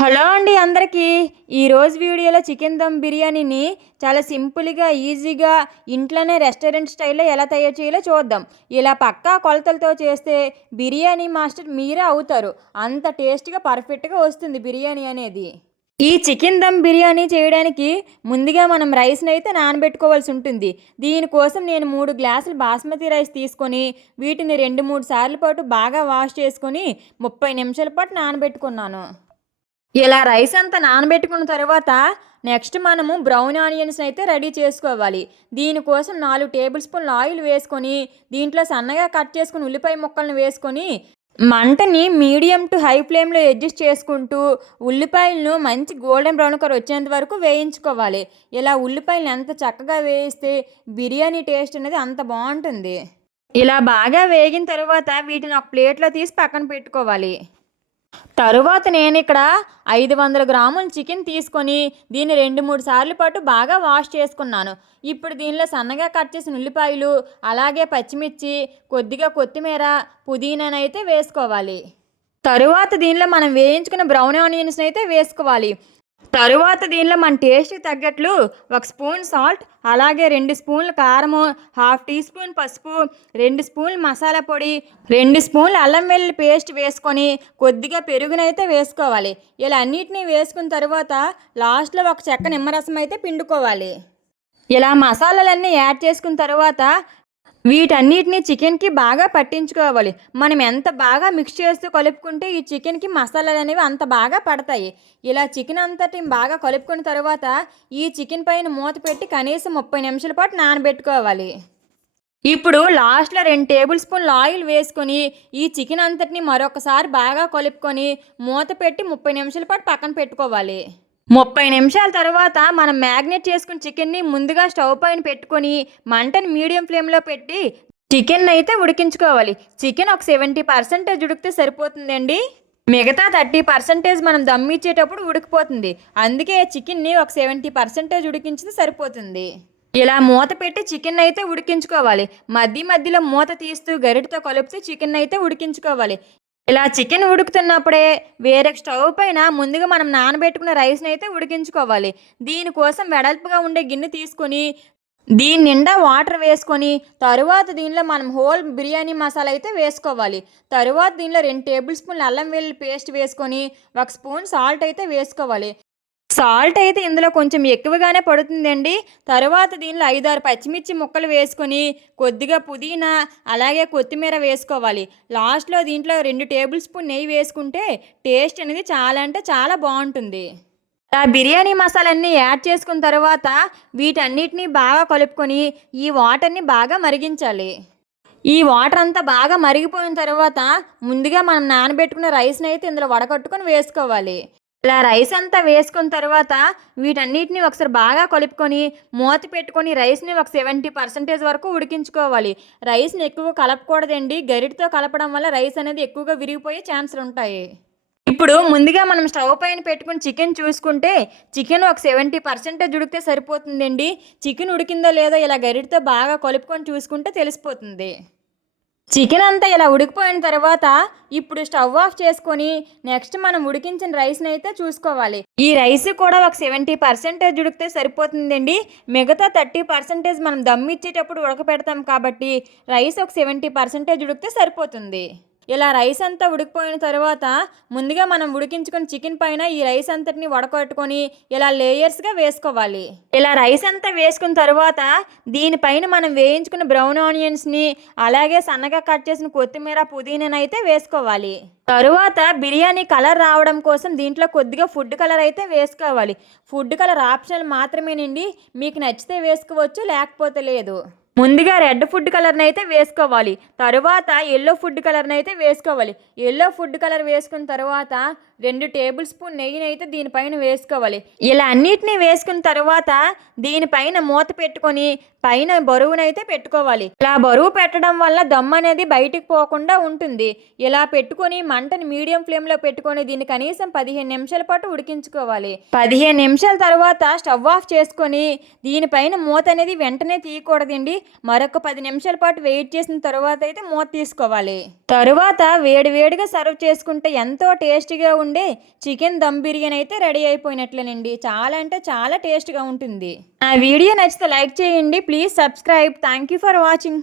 Hello అండి అందరికీ. ఈరోజు వీడియోలో చికెన్ దమ్ బిర్యానీని చాలా సింపుల్గా ఈజీగా ఇంట్లోనే రెస్టారెంట్ స్టైల్లో ఎలా తయారు చేయాలో చూద్దాం. ఇలా పక్కా కొలతలతో చేస్తే బిర్యానీ మాస్టర్ మీరే అవుతారు. అంత టేస్ట్గా పర్ఫెక్ట్గా వస్తుంది బిర్యానీ అనేది. ఈ చికెన్ దమ్ బిర్యానీ చేయడానికి ముందుగా మనం రైస్ని అయితే నానబెట్టుకోవాల్సి ఉంటుంది. దీనికోసం నేను మూడు గ్లాసులు బాస్మతి రైస్ తీసుకొని వీటిని రెండు మూడు సార్లు పాటు బాగా వాష్ చేసుకొని ముప్పై నిమిషాల పాటు నానబెట్టుకున్నాను. ఇలా రైస్ అంతా నానబెట్టుకున్న తర్వాత నెక్స్ట్ మనము బ్రౌన్ ఆనియన్స్ అయితే రెడీ చేసుకోవాలి. దీనికోసం నాలుగు టేబుల్ స్పూన్లు ఆయిల్ వేసుకొని దీంట్లో సన్నగా కట్ చేసుకుని ఉల్లిపాయ ముక్కలను వేసుకొని మంటని మీడియం టు హై ఫ్లేమ్లో అడ్జస్ట్ చేసుకుంటూ ఉల్లిపాయలను మంచి గోల్డెన్ బ్రౌన్ కలర్ వచ్చేంత వరకు వేయించుకోవాలి. ఇలా ఉల్లిపాయలను ఎంత చక్కగా వేయిస్తే బిర్యానీ టేస్ట్ అనేది అంత బాగుంటుంది. ఇలా బాగా వేగిన తర్వాత వీటిని ఒక ప్లేట్లో తీసి పక్కన పెట్టుకోవాలి. తరువాత నేను ఇక్కడ ఐదు వందల గ్రాముల చికెన్ తీసుకొని దీన్ని రెండు మూడు సార్లు పాటు బాగా వాష్ చేసుకున్నాను. ఇప్పుడు దీనిలో సన్నగా కట్ చేసిన ఉల్లిపాయలు అలాగే పచ్చిమిర్చి కొద్దిగా కొత్తిమీర పుదీనానైతే వేసుకోవాలి. తరువాత దీనిలో మనం వేయించుకున్న బ్రౌన్ ఆనియన్స్ అయితే వేసుకోవాలి. తరువాత దీనిలో మన టేస్ట్కి తగ్గట్లు ఒక స్పూన్ సాల్ట్ అలాగే రెండు స్పూన్లు కారము హాఫ్ టీ స్పూన్ పసుపు రెండు స్పూన్లు మసాలా పొడి రెండు స్పూన్లు అల్లం వెల్లుల్లి పేస్ట్ వేసుకొని కొద్దిగా పెరుగునైతే వేసుకోవాలి. ఇలా అన్నిటినీ వేసుకున్న తర్వాత లాస్ట్లో ఒక చెక్క నిమ్మరసం అయితే పిండుకోవాలి. ఇలా మసాలాలన్నీ యాడ్ చేసుకున్న తర్వాత వీటన్నిటిని చికెన్కి బాగా పట్టించుకోవాలి. మనం ఎంత బాగా మిక్స్ చేస్తూ కలుపుకుంటే ఈ చికెన్కి మసాలాలు అనేవి అంత బాగా పడతాయి. ఇలా చికెన్ అంతటి బాగా కలుపుకున్న తర్వాత ఈ చికెన్ పైన మూత పెట్టి కనీసం ముప్పై నిమిషాల పాటు నానబెట్టుకోవాలి. ఇప్పుడు లాస్ట్లో రెండు టేబుల్ స్పూన్లు ఆయిల్ వేసుకొని ఈ చికెన్ అంతటిని మరొకసారి బాగా కలుపుకొని మూత పెట్టి ముప్పై నిమిషాల పాటు పక్కన పెట్టుకోవాలి. ముప్పై నిమిషాల తర్వాత మనం మ్యాగ్నేట్ చేసుకున్న చికెన్ని ముందుగా స్టవ్ పైన పెట్టుకొని మంటని మీడియం ఫ్లేమ్లో పెట్టి చికెన్ అయితే ఉడికించుకోవాలి. చికెన్ ఒక సెవెంటీ పర్సెంటేజ్ ఉడికితే సరిపోతుందండి. మిగతా థర్టీ పర్సెంటేజ్ మనం దమ్మిచ్చేటప్పుడు ఉడికిపోతుంది. అందుకే చికెన్ని ఒక సెవెంటీ పర్సెంటేజ్ ఉడికించితే సరిపోతుంది. ఇలా మూత పెట్టి చికెన్ అయితే ఉడికించుకోవాలి. మధ్య మధ్యలో మూత తీస్తూ గరిటతో కలిపితే చికెన్ అయితే ఉడికించుకోవాలి. ఇలా చికెన్ ఉడుకుతున్నప్పుడే వేరే స్టవ్ పైన ముందుగా మనం నానబెట్టుకున్న రైస్ని అయితే ఉడికించుకోవాలి. దీనికోసం వెడల్పుగా ఉండే గిన్నె తీసుకొని దీని నిండా వాటర్ వేసుకొని తరువాత దీనిలో మనం హోల్ బిర్యానీ మసాలా అయితే వేసుకోవాలి. తరువాత దీనిలో రెండు టేబుల్ స్పూన్లు అల్లం వెల్లుల్లి పేస్ట్ వేసుకొని ఒక స్పూన్ సాల్ట్ అయితే వేసుకోవాలి. సాల్ట్ అయితే ఇందులో కొంచెం ఎక్కువగానే పడుతుందండి. తర్వాత దీనిలో ఐదారు పచ్చిమిర్చి ముక్కలు వేసుకొని కొద్దిగా పుదీనా అలాగే కొత్తిమీర వేసుకోవాలి. లాస్ట్లో దీంట్లో రెండు టేబుల్ స్పూన్ నెయ్యి వేసుకుంటే టేస్ట్ అనేది చాలా అంటే చాలా బాగుంటుంది. ఆ బిర్యానీ మసాలన్నీ యాడ్ చేసుకున్న తర్వాత వీటన్నిటిని బాగా కలుపుకొని ఈ వాటర్ని బాగా మరిగించాలి. ఈ వాటర్ అంతా బాగా మరిగిపోయిన తర్వాత ముందుగా మనం నానబెట్టుకున్న రైస్ని అయితే ఇందులో వడకట్టుకొని వేసుకోవాలి. ఇలా రైస్ అంతా వేసుకున్న తర్వాత వీటన్నిటిని ఒకసారి బాగా కలుపుకొని మూత పెట్టుకొని రైస్ని ఒక సెవెంటీ పర్సెంటేజ్ వరకు ఉడికించుకోవాలి. రైస్ని ఎక్కువ కలపకూడదండి. గరిటతో కలపడం వల్ల రైస్ అనేది ఎక్కువగా విరిగిపోయే ఛాన్సులు ఉంటాయి. ఇప్పుడు ముందుగా మనం స్టవ్ పైన పెట్టుకుని చికెన్ చూసుకుంటే చికెన్ ఒక సెవెంటీ పర్సెంటేజ్ ఉడికితే సరిపోతుందండి. చికెన్ ఉడికిందో లేదో ఇలా గరిటతో బాగా కలుపుకొని చూసుకుంటే తెలిసిపోతుంది. చికెన్ అంతా ఇలా ఉడికిపోయిన తర్వాత ఇప్పుడు స్టవ్ ఆఫ్ చేసుకొని నెక్స్ట్ మనం ఉడికించిన రైస్ని అయితే చూసుకోవాలి. ఈ రైస్ కూడా ఒక సెవెంటీ పర్సెంటేజ్ ఉడికితే సరిపోతుందండి. మిగతా థర్టీ పర్సెంటేజ్ మనం దమ్ ఇచ్చేటప్పుడు ఉడకపెడతాం కాబట్టి రైస్ ఒక సెవెంటీ పర్సెంటేజ్ ఉడికితే సరిపోతుంది. ఇలా రైస్ అంతా ఉడికిపోయిన తర్వాత ముందుగా మనం ఉడికించుకుని చికెన్ పైన ఈ రైస్ అంతటిని వడకట్టుకొని ఇలా లేయర్స్గా వేసుకోవాలి. ఇలా రైస్ అంతా వేసుకున్న తర్వాత దీనిపైన మనం వేయించుకున్న బ్రౌన్ ఆనియన్స్ని అలాగే సన్నగా కట్ చేసిన కొత్తిమీర పుదీనాని అయితే వేసుకోవాలి. తరువాత బిర్యానీ కలర్ రావడం కోసం దీంట్లో కొద్దిగా ఫుడ్ కలర్ అయితే వేసుకోవాలి. ఫుడ్ కలర్ ఆప్షనల్ మాత్రమేనండి. మీకు నచ్చితే వేసుకోవచ్చు లేకపోతే లేదు. ముందుగా రెడ్ ఫుడ్ కలర్ని అయితే వేసుకోవాలి. తర్వాత ఎల్లో ఫుడ్ కలర్ని అయితే వేసుకోవాలి. ఎల్లో ఫుడ్ కలర్ వేసుకున్న తర్వాత రెండు టేబుల్ స్పూన్ నెయ్యిని అయితే దీనిపైన వేసుకోవాలి. ఇలా అన్నిటినీ వేసుకున్న తర్వాత దీనిపైన మూత పెట్టుకొని పైన బరువునైతే పెట్టుకోవాలి. ఇలా బరువు పెట్టడం వల్ల దమ్ అనేది బయటికి పోకుండా ఉంటుంది. ఇలా పెట్టుకొని మంటని మీడియం ఫ్లేమ్లో పెట్టుకొని దీన్ని కనీసం పదిహేను నిమిషాల పాటు ఉడికించుకోవాలి. పదిహేను నిమిషాల తర్వాత స్టవ్ ఆఫ్ చేసుకొని దీనిపైన మూత అనేది వెంటనే తీయకూడదండి. మరొక పది నిమిషాల పాటు వెయిట్ చేసిన తర్వాత అయితే మూత తీసుకోవాలి. తరువాత వేడి వేడిగా సర్వ్ చేసుకుంటే ఎంతో టేస్టీగా ఉండే చికెన్ దమ్ బిర్యానీ అయితే రెడీ అయిపోయినట్లేనండి. చాలా అంటే చాలా టేస్ట్గా ఉంటుంది. ఆ వీడియో నచ్చితే లైక్ చేయండి. Please subscribe. Thank you for watching.